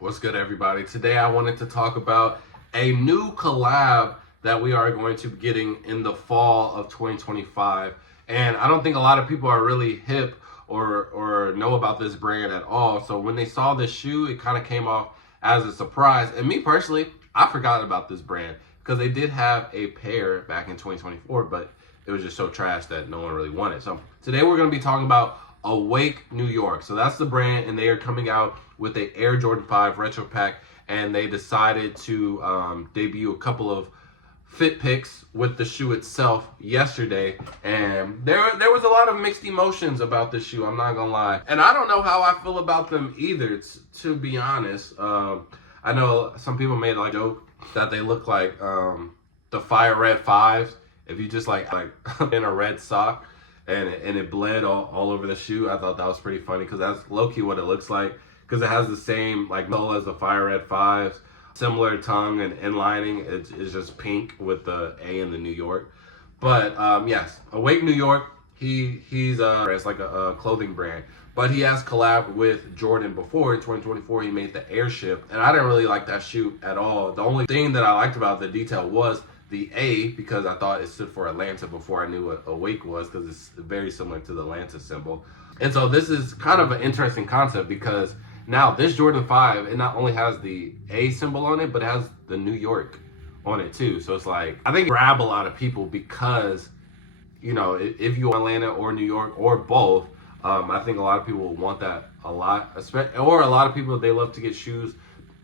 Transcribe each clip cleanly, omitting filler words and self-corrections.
What's good, everybody? Today I wanted to talk about a new collab that we are going to be getting in the fall of 2025. And I don't think a lot of people are really hip or know about this brand at all. So when they saw this shoe, it kind of came off as a surprise. And me personally, I forgot about this brand because they did have a pair back in 2024, but it was just so trash that no one really wanted. So today we're going to be talking about Awake New York. So that's the brand, and they are coming out with a Air Jordan 5 retro pack, and they decided to debut a couple of fit pics with the shoe itself yesterday, and there was a lot of mixed emotions about this shoe, I'm not gonna lie. And I don't know how I feel about them either, to be honest. I know some people made a joke that they look like the Fire Red 5s if you just like in a red sock and it bled all over the shoe. I thought that was pretty funny because that's low-key what it looks like, because it has the same nose as the Fire Red 5s, similar tongue and inlining. It's just pink with the A in the New York. But yes, Awake New York, he's it's like a clothing brand, but he has collabed with Jordan before. In 2024 he made the Airship, and I didn't really like that shoe at all. The only thing that I liked about the detail was the A, because I thought it stood for Atlanta before I knew what Awake was, because it's very similar to the Atlanta symbol. And so this is kind of an interesting concept, because now this Jordan 5, it not only has the A symbol on it, but it has the New York on it too. So it's like, I think it grab a lot of people because, you know, if you're Atlanta or New York or both, I think a lot of people will want that a lot. Or a lot of people, they love to get shoes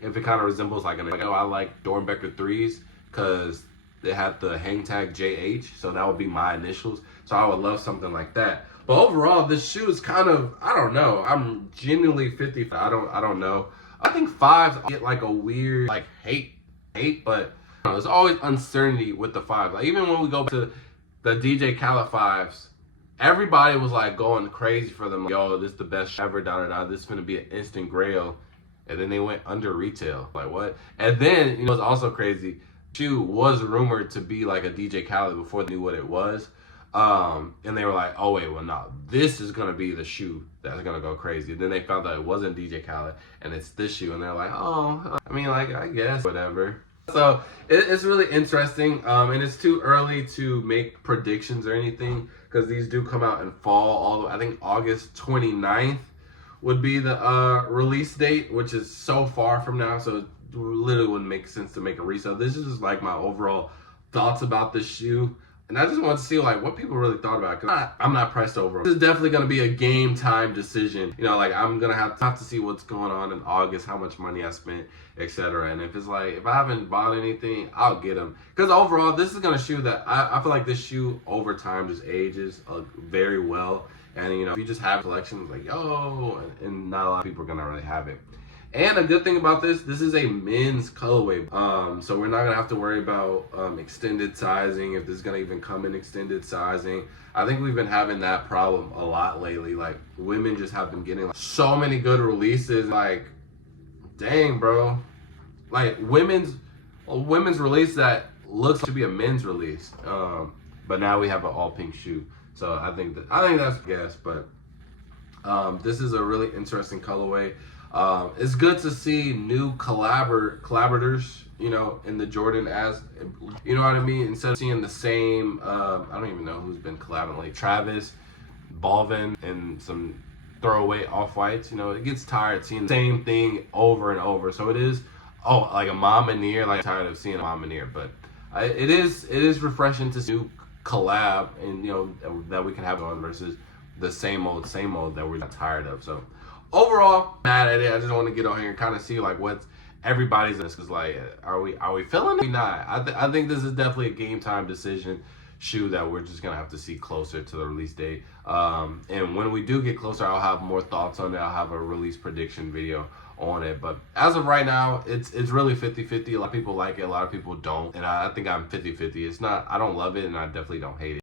if it kind of resembles I like Dornbecker 3s because they had the hang tag JH, so that would be my initials. So I would love something like that. But overall, this shoe is kind of, I don't know. I'm genuinely 50. I don't know. I think 5s get like a weird hate, but you know, there's always uncertainty with the 5s. Like even when we go to the DJ Khaled 5s, everybody was like going crazy for them. Like, yo, this is the best ever, This is gonna be an instant grail. And then they went under retail. Like what? And then, you know, it's also crazy. Shoe was rumored to be like a DJ Khaled before they knew what it was. And they were like, oh wait, well no, this is gonna be the shoe that's gonna go crazy. And then they found out it wasn't DJ Khaled and it's this shoe, and they're like, oh, I mean, like, I guess whatever. So it's really interesting, and it's too early to make predictions or anything because these do come out in fall. I think August 29th would be the release date, which is so far from now, so it literally wouldn't make sense to make a resale. This is just like my overall thoughts about this shoe. And I just want to see what people really thought about it, because I'm not pressed over. This is definitely going to be a game time decision. You know, I'm going to have to see what's going on in August, how much money I spent, etc. And if I haven't bought anything, I'll get them. Because overall, this is going to shoe that I feel like this shoe over time just ages very well. And, you know, if you just have collections yo, and not a lot of people are going to really have it. And a good thing about this is a men's colorway. So we're not gonna have to worry about extended sizing, if this is gonna even come in extended sizing. I think we've been having that problem a lot lately. Like women just have been getting so many good releases. Like, dang, bro. Like women's release that looks to be a men's release. But now we have an all pink shoe. So I think that's a guess, but this is a really interesting colorway. It's good to see new collaborators, you know, in the Jordan, as you know what I mean, instead of seeing the same I don't even know who's been collabing, like Travis, Balvin, and some throwaway off-whites. You know, it gets tired seeing the same thing over and over. So it is like a Mom and Near, tired of seeing a Mom and Near, but it is refreshing to see new collab, and you know that we can have on versus the same old that we're not tired of. So overall, mad at it. I just want to get on here and kind of see what's everybody's in this, because are we feeling it? Or not. I think this is definitely a game time decision shoe that we're just gonna have to see closer to the release date. And when we do get closer, I'll have more thoughts on it. I'll have a release prediction video on it. But as of right now, it's really 50-50. A lot of people like it, a lot of people don't, and I think I'm 50-50. It's not, I don't love it, and I definitely don't hate it.